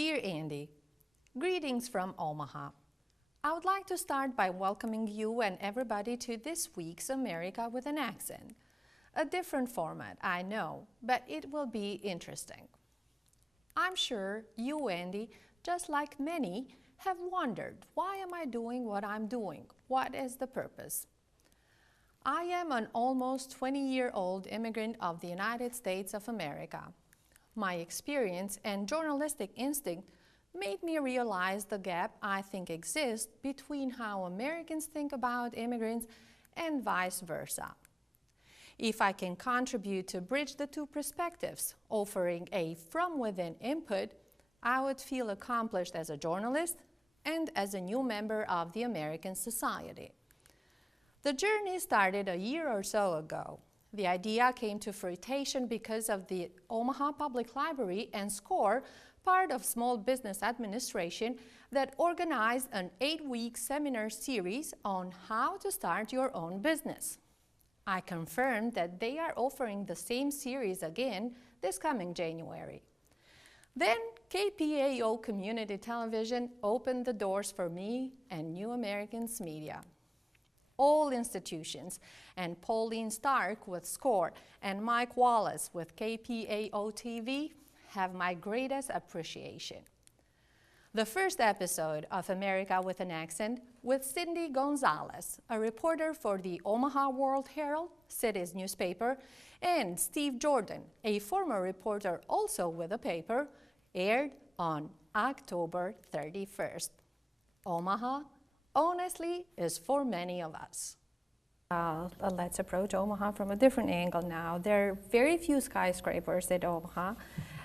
Dear Andy, greetings from Omaha. I would like to start by welcoming you and everybody to this week's America with an Accent. A different format, I know, but it will be interesting. I'm sure you, Andy, just like many, have wondered, why am I doing what I'm doing? What is the purpose? I am an almost 20-year-old immigrant of the United States of America. My experience and journalistic instinct made me realize the gap I think exists between how Americans think about immigrants and vice versa. If I can contribute to bridge the two perspectives, offering a from-within input, I would feel accomplished as a journalist and as a new member of the American society. The journey started a year or so ago. The idea came to fruition because of the Omaha Public Library and SCORE, part of Small Business Administration, that organized an 8-week seminar series on how to start your own business. I confirmed that they are offering the same series again this coming January. Then KPAO Community Television opened the doors for me and New Americans Media. All institutions, and Pauline Stark with SCORE and Mike Wallace with KPAO TV have my greatest appreciation. The first episode of America with an Accent with Cindy Gonzalez, a reporter for the Omaha World Herald, city's newspaper, and Steve Jordan, a former reporter also with the paper, aired on October 31st. Omaha, honestly, is for many of us. Let's approach Omaha from a different angle now. There are very few skyscrapers in Omaha.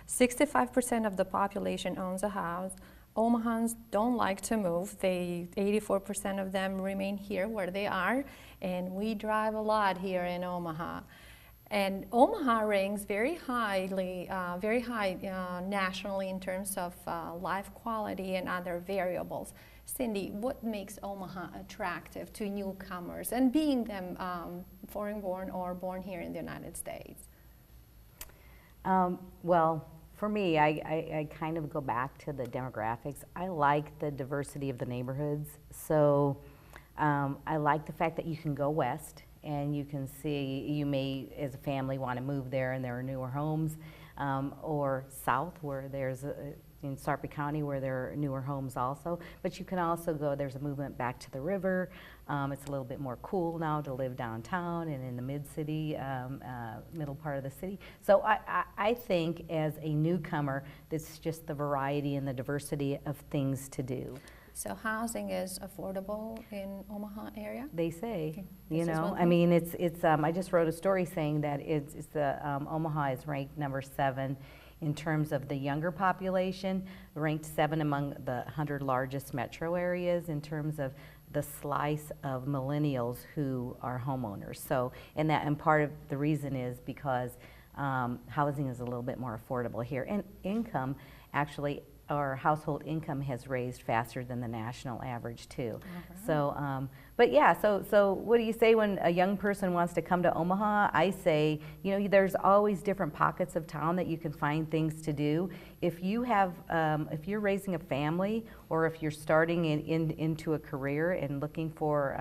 65% of the population owns a house. Omahans don't like to move. 84% of them remain here where they are, and we drive a lot here in Omaha. And Omaha ranks very high nationally in terms of life quality and other variables. Cindy, what makes Omaha attractive to newcomers and being them foreign-born or born here in the United States? Well, for me, I kind of go back to the demographics. I like the diversity of the neighborhoods. So I like the fact that you can go west and you can see, you may, as a family, want to move there and there are newer homes, or south where there's in Sarpy County where there are newer homes also. But you can also go, there's a movement back to the river. It's a little bit more cool now to live downtown and in the mid-city, middle part of the city. So I think as a newcomer, it's just the variety and the diversity of things to do. So housing is affordable in Omaha area? They say, okay. You know, I mean, I just wrote a story saying that Omaha is ranked number 7 in terms of the younger population, ranked 7 among the 100 largest metro areas in terms of the slice of millennials who are homeowners. So, and part of the reason is because housing is a little bit more affordable here, and income actually, our household income has raised faster than the national average too. Right. So, but yeah, so what do you say when a young person wants to come to Omaha? I say, you know, there's always different pockets of town that you can find things to do. If you have, if you're raising a family, or if you're starting into a career and looking for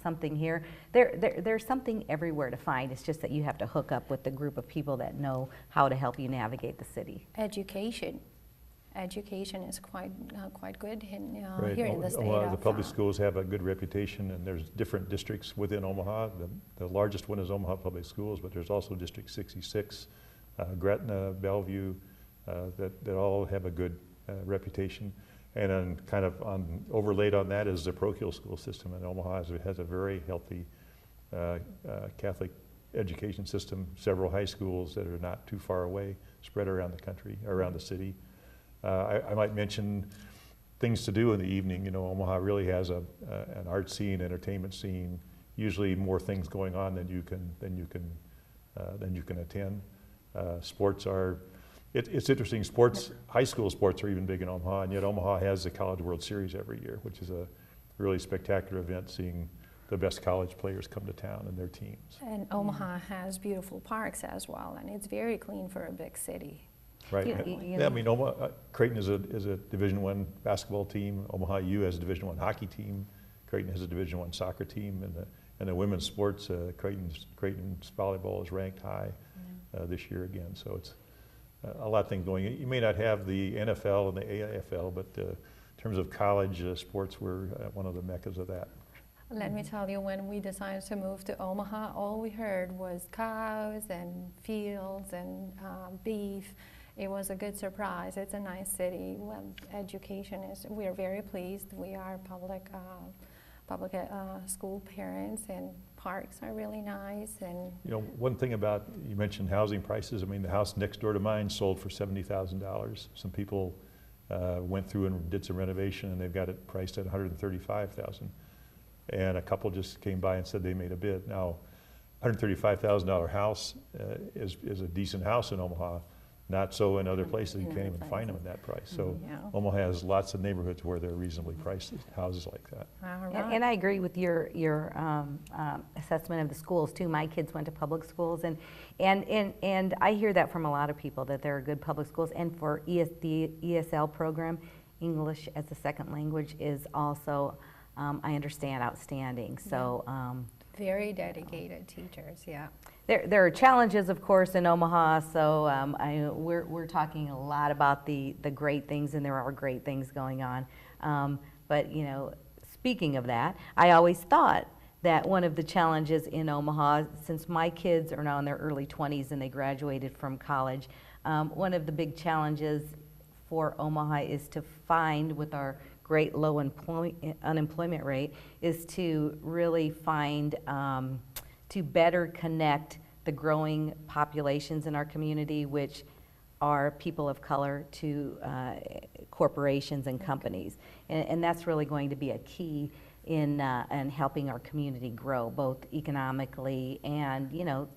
something here, there's something everywhere to find. It's just that you have to hook up with the group of people that know how to help you navigate the city. Education is quite good right. Here in the state. The public schools have a good reputation, and there's different districts within Omaha. The largest one is Omaha Public Schools, but there's also District 66, Gretna, Bellevue, that all have a good reputation. And then overlaid on that is the parochial school system, and Omaha has a very healthy Catholic education system, several high schools that are not too far away, spread around the country, around the city. I might mention things to do in the evening. You know, Omaha really has an art scene, entertainment scene. Usually more things going on than you can attend. Sports are. It's interesting. Sports, high school sports are even big in Omaha, and yet Omaha has the College World Series every year, which is a really spectacular event. Seeing the best college players come to town and their teams. And Omaha has beautiful parks as well, and it's very clean for a big city. Right. You Yeah, I know, mean, Creighton is a Division I basketball team. Omaha U has a Division I hockey team. Creighton has a Division I soccer team, and the women's sports. Creighton's volleyball is ranked high this year again. So it's a lot of things going. You may not have the NFL and the AIFL, but in terms of college sports, we're one of the meccas of that. Let me tell you, when we decided to move to Omaha, all we heard was cows and fields and beef. It was a good surprise. It's a nice city. Well, education is, we are very pleased. We are public school parents, and parks are really nice. And you know, one thing about, you mentioned housing prices. I mean, the house next door to mine sold for $70,000. Some people went through and did some renovation, and they've got it priced at $135,000. And a couple just came by and said they made a bid. Now, $135,000 house is a decent house in Omaha. Not so in other places. You can't even find them at that price. So Omaha has lots of neighborhoods where they're reasonably priced houses like that. all right. and I agree with your assessment of the schools too. My kids went to public schools, and I hear that from a lot of people, that there are good public schools. And for the ESL program, English as a second language is also, I understand, outstanding. So. Very dedicated teachers, yeah. There are challenges, of course, in Omaha, so we're talking a lot about the great things, and there are great things going on. But, you know, speaking of that, I always thought that one of the challenges in Omaha, since my kids are now in their early 20s and they graduated from college, one of the big challenges for Omaha is to find, with our great low unemployment rate, is to really find, to better connect the growing populations in our community, which are people of color, to corporations and companies. And that's really going to be a key in helping our community grow, both economically and, you know,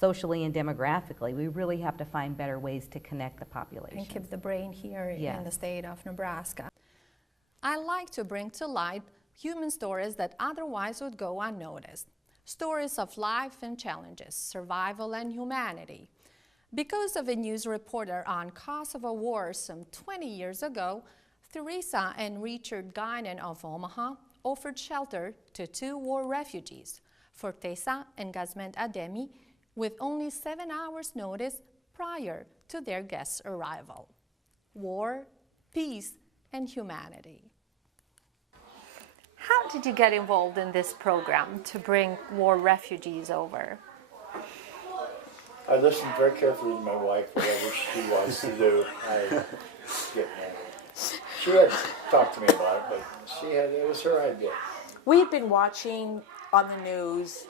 socially and demographically. We really have to find better ways to connect the population. And keep the brain here in the state of Nebraska. I like to bring to light human stories that otherwise would go unnoticed. Stories of life and challenges, survival and humanity. Because of a news reporter on Kosovo War some 20 years ago, Theresa and Richard Guinan of Omaha offered shelter to 2 war refugees, Fortesa and Gazment Ademi, with only 7 hours notice prior to their guests' arrival. War, peace, and humanity. How did you get involved in this program to bring war refugees over? I listened very carefully to my wife, whatever she wants to do. She had talked to me about it, but it was her idea. We had been watching on the news,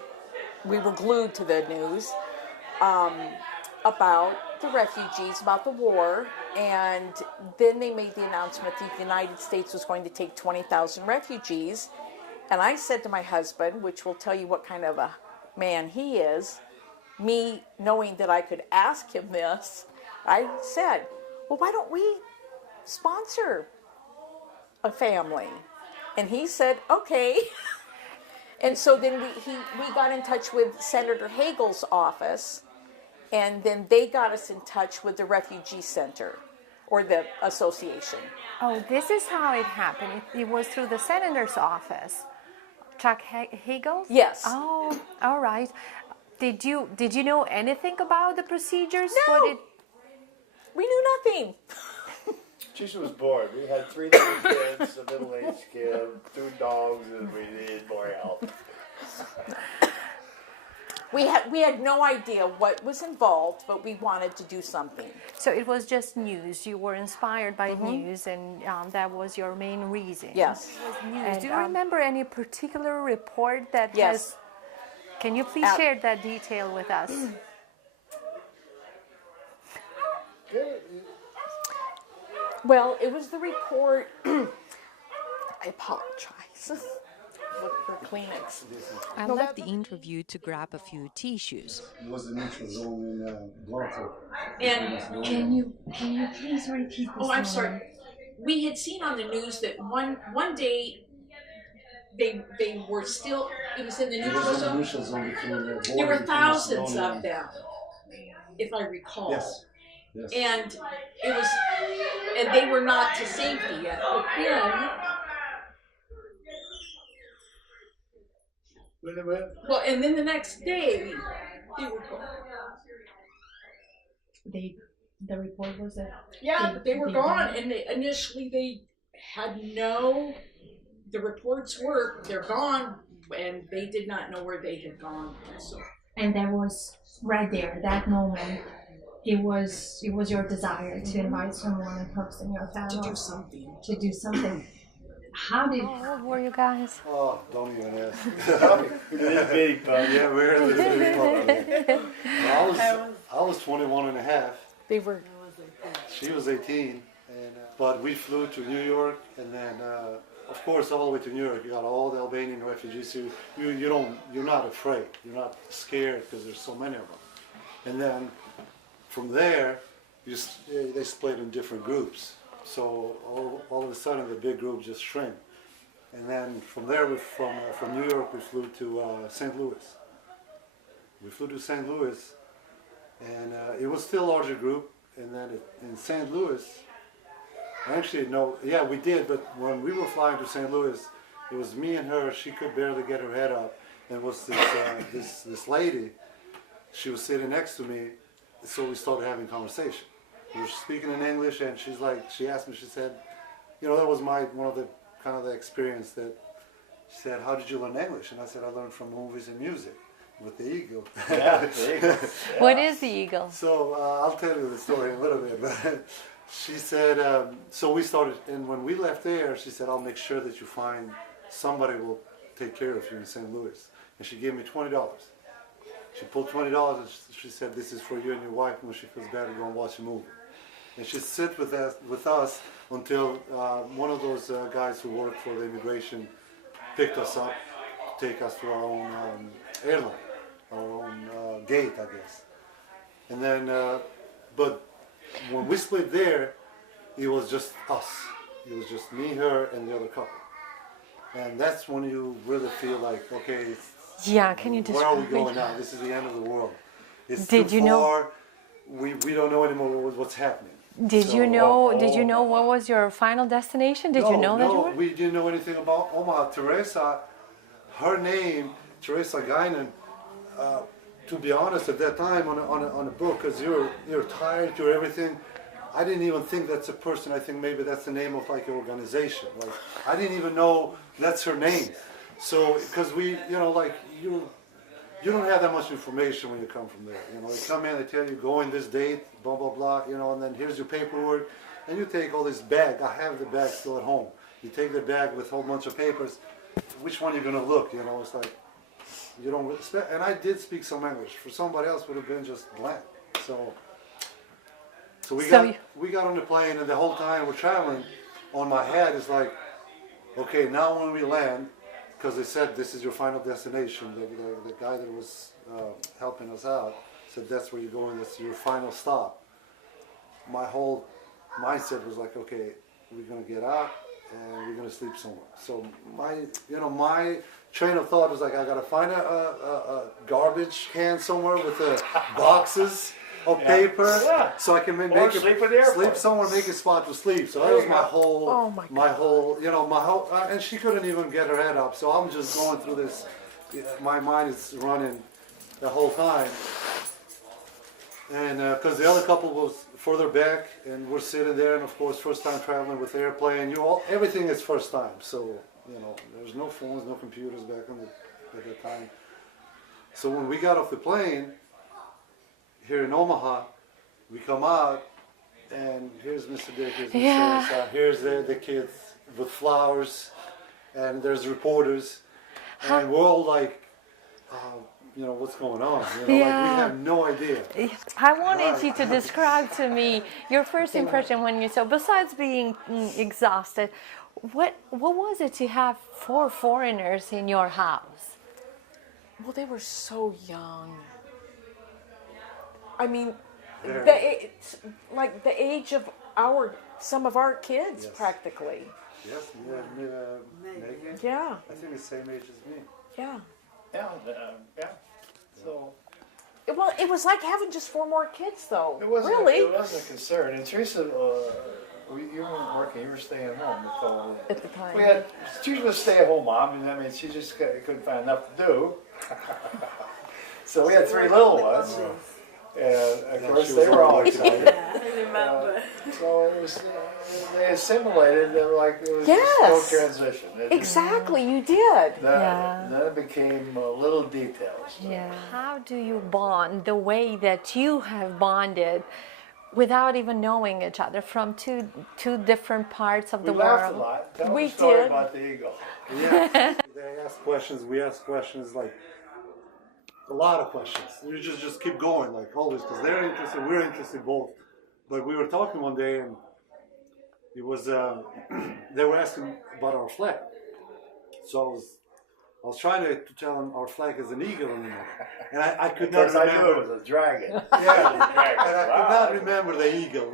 we were glued to the news, about the refugees, about the war, and then they made the announcement that the United States was going to take 20,000 refugees. And I said to my husband, which will tell you what kind of a man he is, me knowing that I could ask him this, I said, well, why don't we sponsor a family? And he said, okay. And so then we got in touch with Senator Hagel's office, and then they got us in touch with the Refugee Center, or the association. Oh, this is how it happened. It was through the senator's office. Chuck Hagel? Yes. Oh, all right. Did you know anything about the procedures? No. We knew nothing. She was bored. We had 3 little kids, a middle-aged kid, 2 dogs, and we needed more help. We had no idea what was involved, but we wanted to do something. So it was just news. You were inspired by news, and that was your main reason. Yes. And, do you remember any particular report that Yes. Can you please share that detail with us? Well, it was the report. I apologize. Look for Kleenex. I left the interview to grab a few tissues. It was the neutral zone in Blanco. And can you please repeat this? Oh, I'm sorry. We had seen on the news that one day they were still. It was in the neutral zone. Neutral zone between the border. There were thousands of them, if I recall. Yes. Yes. And it was, and they were not to safety yet. But then, well, and then the next day, they were gone. The report was that They were gone, and initially they had the reports were they're gone, and they did not know where they had gone. So. And that was right there, that moment. It was your desire to invite someone close in your family to do something. How did? How old were you guys? Oh, don't even ask. Little bitty puppy. Yeah, we're a little bitty puppy. I was 21 and a half. They were. She was 18, and but we flew to New York, and then of course all the way to New York. You got all the Albanian refugees. You're not afraid. You're not scared because there's so many of them. And then from there, they split in different groups. So all of a sudden the big group just shrank. And then from there, from New York, we flew to St. Louis. We flew to St. Louis, and it was still a larger group. And then in St. Louis, actually, no, yeah, we did, but when we were flying to St. Louis, it was me and her. She could barely get her head up. And it was this lady, she was sitting next to me, so we started having conversation. We were speaking in English, and she asked me, she said, that was one of the experience that she said, how did you learn English? And I said, I learned from movies and music. With the eagle. Yeah, the eagle. What is the eagle? So I'll tell you the story in a little bit. But she said, so we started, and when we left there, she said, I'll make sure that you find somebody who will take care of you in St. Louis. And she gave me $20. She pulled $20 and she said, this is for you and your wife when she feels bad to go and watch a movie. And she'd sit with us until one of those guys who worked for the immigration picked us up to take us to our own airline. Our own gate, I guess. And then, but when we split there, it was just us. It was just me, her, and the other couple. And that's when you really feel like, okay, yeah, can you where are we describe going now? This is the end of the world. It's Did too you know? far. We don't know anymore what's happening. Did you know what was your final destination? Did you know that you were? No, we didn't know anything about Omaha. Teresa, her name, Teresa Guinan, to be honest, at that time on a book, because you're tired, you're everything. I didn't even think that's a person. I think maybe that's the name of like an organization. Like I didn't even know that's her name. So because we, you don't have that much information when you come from there. They come in, they tell you go in this date, blah blah blah. And then here's your paperwork, and you take all this bag. I have the bag still at home. You take the bag with a whole bunch of papers. Which one you're gonna look? It's like. You don't respect, and I did speak some English. For somebody else, would have been just blank. So we got on the plane, and the whole time we're traveling, on my head is like, okay, now when we land, because they said this is your final destination. The guy that was helping us out said that's where you're going. That's your final stop. My whole mindset was like, okay, we're gonna get out and we're gonna sleep somewhere. So my train of thought was like, I gotta find a garbage can somewhere with the boxes of paper, so I can sleep somewhere, make a spot to sleep. So that was my whole, and she couldn't even get her head up. So I'm just going through this. My mind is running the whole time, and because the other couple was further back, and we're sitting there, and of course, first time traveling with the airplane, everything is first time. So. There's no phones, no computers back at that time. So when we got off the plane here in Omaha, we come out, and here's Mr. Dick, here's Mr. Sarah, here's the kids with flowers, and there's reporters, and we're all like, what's going on? Like we have no idea. I wanted you to describe to me your first impression when you saw, besides being exhausted, what was it to have 4 foreigners in your house? Well, they were so young. I mean, it's like the age of some of our kids, practically. Yes, Megan. Yeah. I think the same age as me. Yeah. Yeah. So Well, it was like having just 4 more kids, though. It wasn't, really. It wasn't a concern. And Teresa, you weren't working, you were staying home at the time. Teresa was a stay-at-home mom, and I mean, she just couldn't find enough to do. So we had 3 little ones. And of course, they were all excited. Yeah, I remember. So it was, they assimilated, they were like, it was Yes. just no transition. Exactly, you did. Then it became little details. Yeah. How do you bond the way that you have bonded without even knowing each other from two different parts of the We world? laughed a lot. Tell We a story did. about the eagle. Yeah. They ask questions, we ask questions, like a lot of questions. You just keep going, like always, because they're interested, we're interested both. But we were talking one day, and it was they were asking about our flag. So I was trying to tell them our flag is an eagle, and I could not Because I remember. knew it was a dragon. Yeah, and I could not remember the eagle.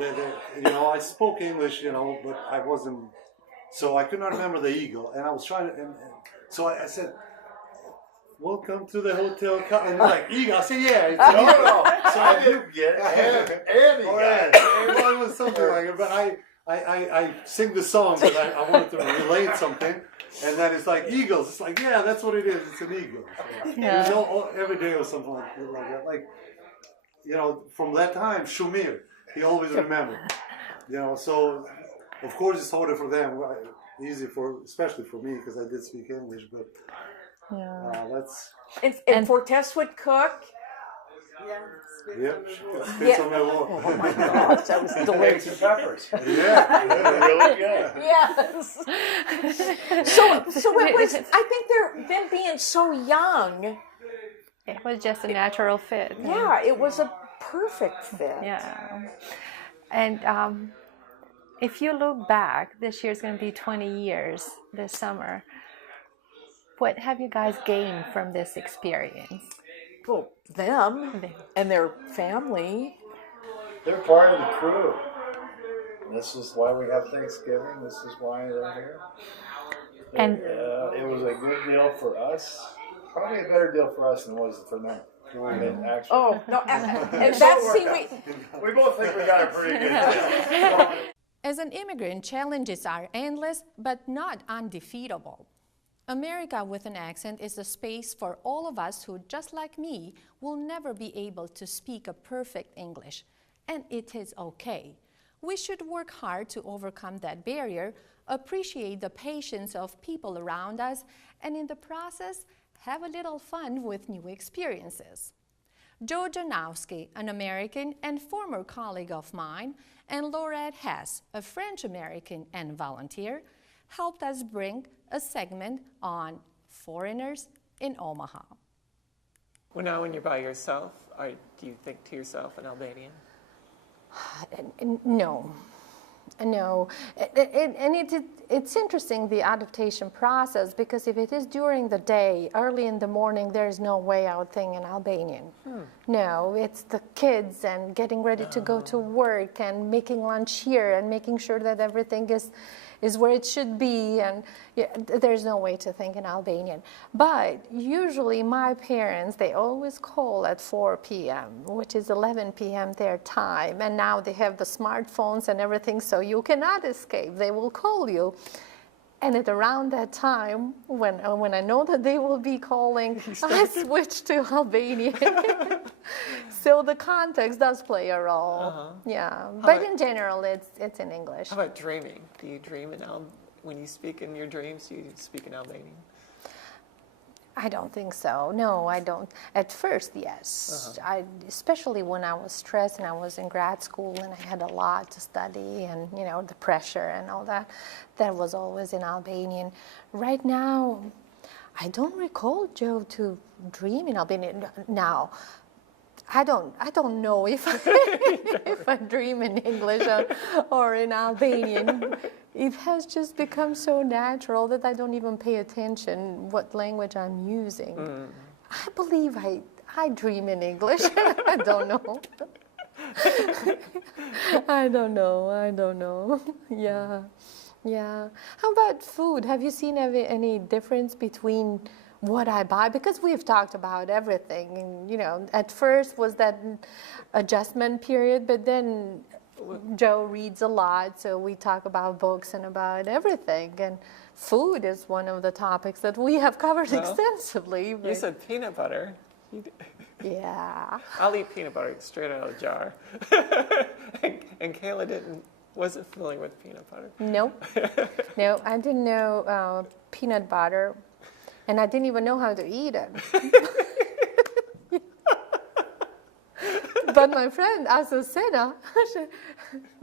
I spoke English, but I wasn't. So I could not remember the eagle, and I was trying to. And so I said, "Welcome to the hotel." And they're like, "Eagle." I said, "Yeah, it's an eagle." So I didn't get it. And he got it. Well, it was something like it. But I sing the song because I wanted to relate something. And then it's like eagles. It's like, yeah, that's what it is. It's an eagle. So it was every day or something like that. Like, from that time, Shumir, he always remembered. So of course it's harder for them. Easy especially for me because I did speak English. But that's. And Fortes would cook. Yep, spits on my wall. Oh my gosh, that was delicious. And peppers. Yeah, really good. Yes. So it was. I think them being so young. It was just a natural fit. Yeah, it was a perfect fit. Yeah. And if you look back, this year's going to be 20 years this summer. What have you guys gained from this experience? Well, them and their family. They're part of the crew. This is why we have Thanksgiving. This is why they're here. And it was a good deal for us. Probably a better deal for us than it was for them. I mean, actually. Oh no! And that's we both think we got a pretty good deal. as an immigrant, challenges are endless but not undefeatable. America with an Accent is a space for all of us who, just like me, will never be able to speak a perfect English. And it is okay. We should work hard to overcome that barrier, appreciate the patience of people around us, and in the process, have a little fun with new experiences. Joe Janowski, an American and former colleague of mine, and Laurette Hess, a French-American and volunteer, helped us bring a segment on foreigners in Omaha. Well, now when you're by yourself, do you think to yourself in Albanian? No. And it's interesting, the adaptation process, because if it is during the day, early in the morning, there's no way I would think in Albanian. No, it's the kids and getting ready to go to work and making lunch here and making sure that everything is where it should be, and there's no way to think in Albanian. But usually my parents, they always call at 4 p.m., which is 11 p.m. their time, and now they have the smartphones and everything, so you cannot escape. They will call you. And at around that time, when I know that they will be calling, I switch to Albanian. So the context does play a role. Yeah, but in general, it's in English. How about dreaming? Do you dream when you speak in your dreams? Do you speak in Albanian? I don't think so. No, I don't. At first, yes. Especially when I was stressed and I was in grad school and I had a lot to study and, the pressure and all that. That was always in Albanian. Right now, I don't recall, Joe, to dream in Albanian. Now, I don't know if I dream in English or in Albanian. It has just become so natural that I don't even pay attention what language I'm using. I believe I dream in English. I don't know. I don't know. Yeah. How about food? Have you seen any difference between what I buy, because we've talked about everything. And, you know, at first was that adjustment period, but then Joe reads a lot, so we talk about books and about everything. And food is one of the topics that we have covered extensively. You said peanut butter. Yeah. I'll eat peanut butter straight out of the jar. and Kayla wasn't familiar with peanut butter. Nope. No, I didn't know peanut butter, and I didn't even know how to eat it. But my friend, Azucena,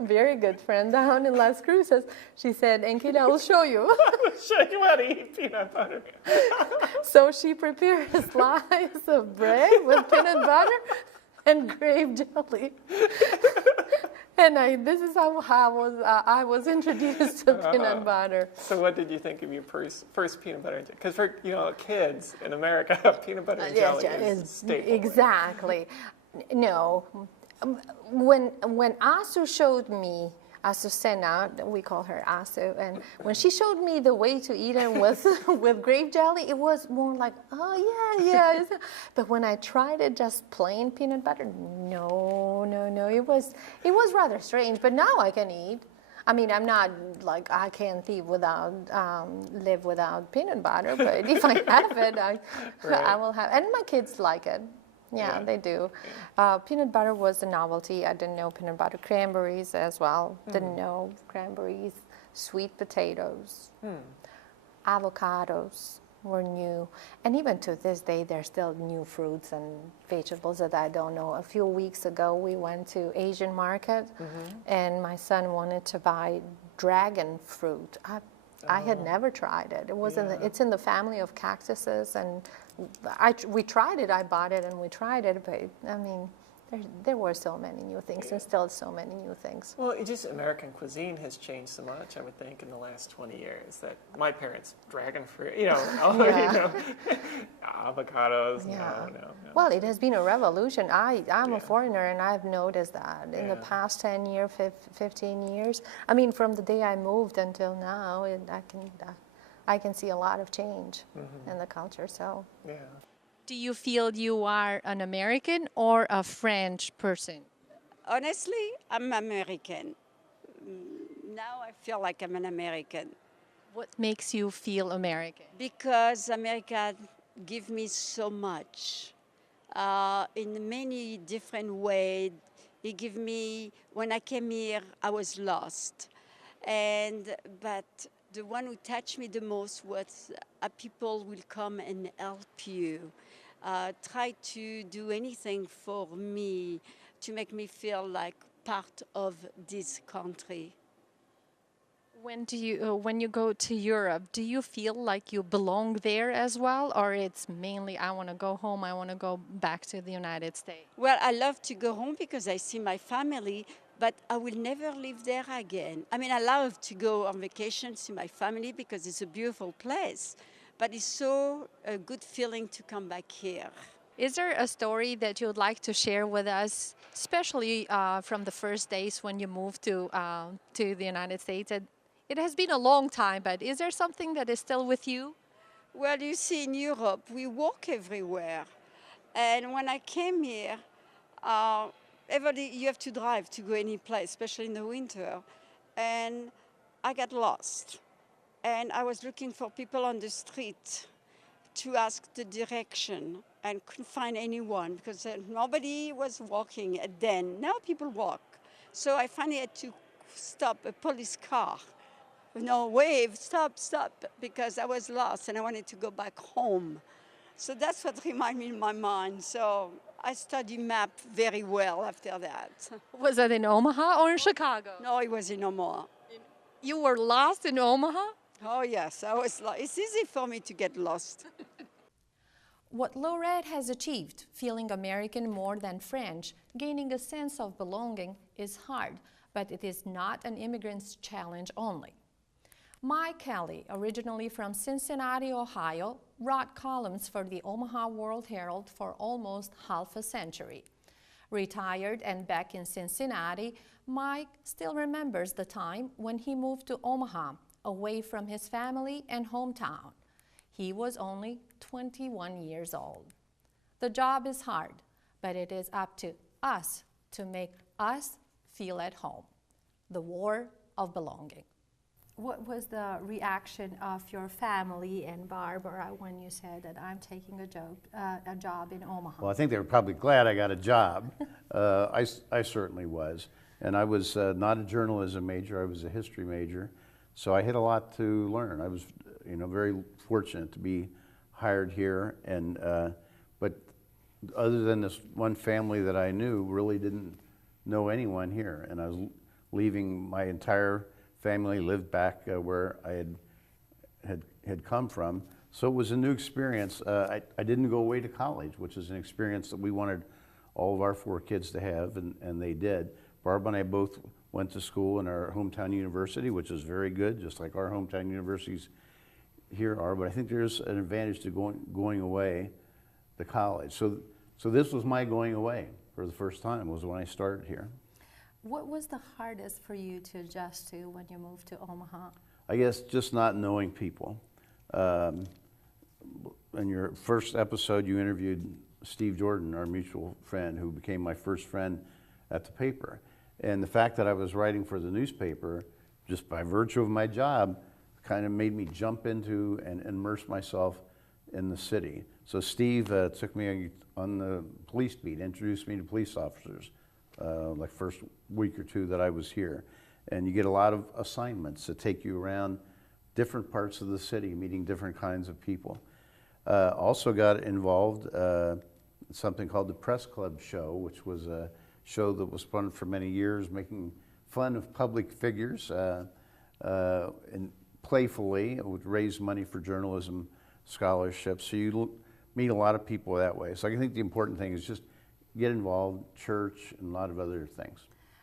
very good friend down in Las Cruces, she said, Enkela, I will show you. I'll show you how to eat peanut butter. So she prepared a slice of bread with peanut butter and grape jelly. And this is how I was introduced to peanut butter. So what did you think of your first peanut butter? Because for kids in America, peanut butter and jelly is staple. Exactly. No. When Asu showed me, Azucena, we call her Asu, and when she showed me the way to eat it with grape jelly, it was more like, oh yeah. But when I tried it just plain peanut butter, no, it was rather strange. But now I can eat. I mean, I'm not like I can't live without peanut butter. But if I have it, I will have. And my kids like it. Yeah, they do. Peanut butter was a novelty. I didn't know peanut butter. Cranberries as well. Didn't know cranberries. Sweet potatoes. Avocados were new. And even to this day, there's still new fruits and vegetables that I don't know. A few weeks ago, we went to Asian market, and my son wanted to buy dragon fruit. I had never tried it. It was it's in the family of cactuses, and we tried it. I bought it and we tried it, but I mean, there were so many new things, and still so many new things. Well, just American cuisine has changed so much, I would think, in the last 20 years. That my parents, dragon fruit, avocados, no. Well, it has been a revolution. I'm a foreigner, and I've noticed that in the past 10 years, 15 years. I mean, from the day I moved until now, I can see a lot of change in the culture. So. Yeah. Do you feel you are an American or a French person? Honestly, I'm American. Now I feel like I'm an American. What makes you feel American? Because America gives me so much in many different ways. It gave me, when I came here, I was lost. But the one who touched me the most was people will come and help you. Try to do anything for me to make me feel like part of this country. When you go to Europe, do you feel like you belong there as well, or it's mainly I want to go home, I want to go back to the United States? Well, I love to go home because I see my family, but I will never live there again. I mean, I love to go on vacation, see my family because it's a beautiful place. But it's so a good feeling to come back here. Is there a story that you would like to share with us, especially from the first days when you moved to the United States? It has been a long time, but is there something that is still with you? Well, you see, in Europe, we walk everywhere. And when I came here, you have to drive to go any place, especially in the winter. And I got lost. And I was looking for people on the street to ask the direction and couldn't find anyone because nobody was walking then. Now people walk. So I finally had to stop a police car. Wave, stop, because I was lost and I wanted to go back home. So that's what reminded me in my mind. So I studied map very well after that. Was that in Omaha or in Chicago? No, it was in Omaha. You were lost in Omaha? Oh, yes, I was lost. It's easy for me to get lost. What Laurette has achieved, feeling American more than French, gaining a sense of belonging, is hard, but it is not an immigrant's challenge only. Mike Kelly, originally from Cincinnati, Ohio, wrote columns for the Omaha World Herald for almost half a century. Retired and back in Cincinnati, Mike still remembers the time when he moved to Omaha, away from his family and hometown. He was only 21 years old. The job is hard, but it is up to us to make us feel at home. The war of belonging. What was the reaction of your family and Barbara when you said that I'm taking a job in Omaha? Well, I think they were probably glad I got a job. I certainly was. And I was not a journalism major, I was a history major. So I had a lot to learn. I was, very fortunate to be hired here. And but other than this one family that I knew, really didn't know anyone here. And I was leaving my entire family, lived back where I had come from. So it was a new experience. I didn't go away to college, which is an experience that we wanted all of our 4 kids to have, and they did. Barbara and I both went to school in our hometown university, which is very good, just like our hometown universities here are. But I think there's an advantage to going away to college. So this was my going away for the first time, was when I started here. What was the hardest for you to adjust to when you moved to Omaha? I guess just not knowing people. In your first episode, you interviewed Steve Jordan, our mutual friend, who became my first friend at the paper. And the fact that I was writing for the newspaper, just by virtue of my job, kind of made me jump into and immerse myself in the city. So Steve took me on the police beat, introduced me to police officers, like first week or 2 that I was here. And you get a lot of assignments that take you around different parts of the city, meeting different kinds of people. Also got involved in something called the Press Club Show, which was a show that was run for many years, making fun of public figures and playfully. It would raise money for journalism scholarships. So you meet a lot of people that way. So I think the important thing is just get involved, church, and a lot of other things.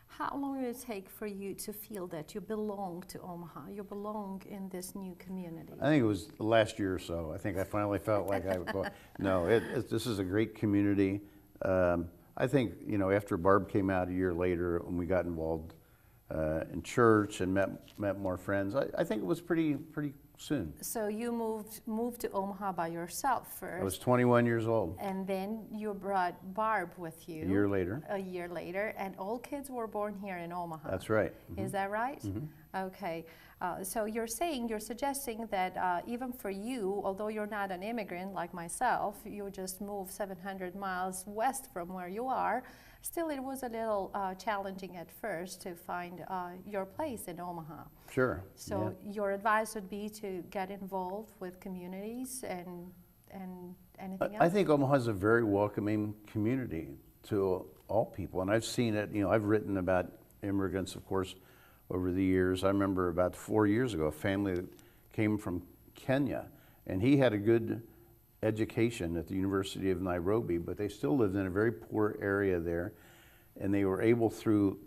How long did it take for you to feel that you belong to Omaha? You belong in this new community? I think it was the last year or so. I think I finally felt like I would go. No, this is a great community. I think, after Barb came out a year later and we got involved in church and met more friends, I think it was pretty soon. So you moved to Omaha by yourself first. I was 21 years old. And then you brought Barb with you. A year later. A year later, and all kids were born here in Omaha. That's right. Mm-hmm. Is that right? Mm-hmm. Okay. So you're suggesting that even for you, although you're not an immigrant like myself, you just moved 700 miles west from where you are, still it was a little challenging at first to find your place in Omaha. Sure. So your advice would be to get involved with communities and anything else? I think Omaha is a very welcoming community to all people, and I've seen it. I've written about immigrants, of course, over the years. I remember about 4 years ago, a family that came from Kenya, and he had a good education at the University of Nairobi, but they still lived in a very poor area there, and they were able, through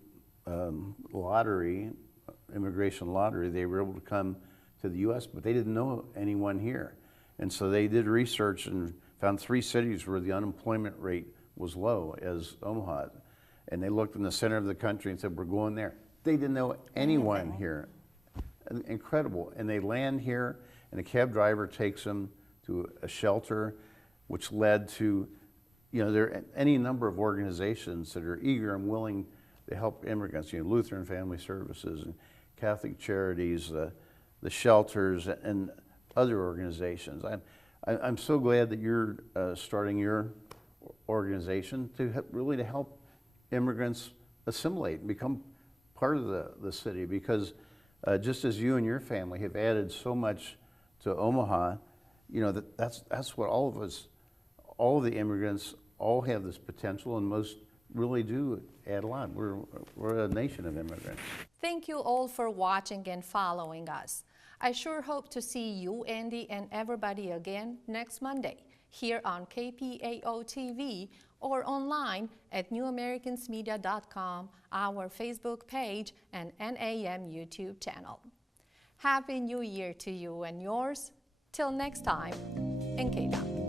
immigration lottery, they were able to come to the U.S., but they didn't know anyone here. And so they did research and found 3 cities where the unemployment rate was low as Omaha. And they looked in the center of the country and said, we're going there. They didn't know anyone here. Incredible. And they land here, and a cab driver takes them to a shelter, which led to, there are any number of organizations that are eager and willing to help immigrants, Lutheran Family Services and Catholic Charities, the shelters, and other organizations. I'm so glad that you're starting your organization to really to help immigrants assimilate and become part of the city, because just as you and your family have added so much to Omaha, that's what all of us, all of the immigrants, all have this potential, and most really do add a lot. We're a nation of immigrants. Thank you all for watching and following us. I sure hope to see you, Andy, and everybody again next Monday here on KPAO TV or online at newamericansmedia.com, our Facebook page, and NAM YouTube channel. Happy New Year to you and yours. Till next time, Enkela.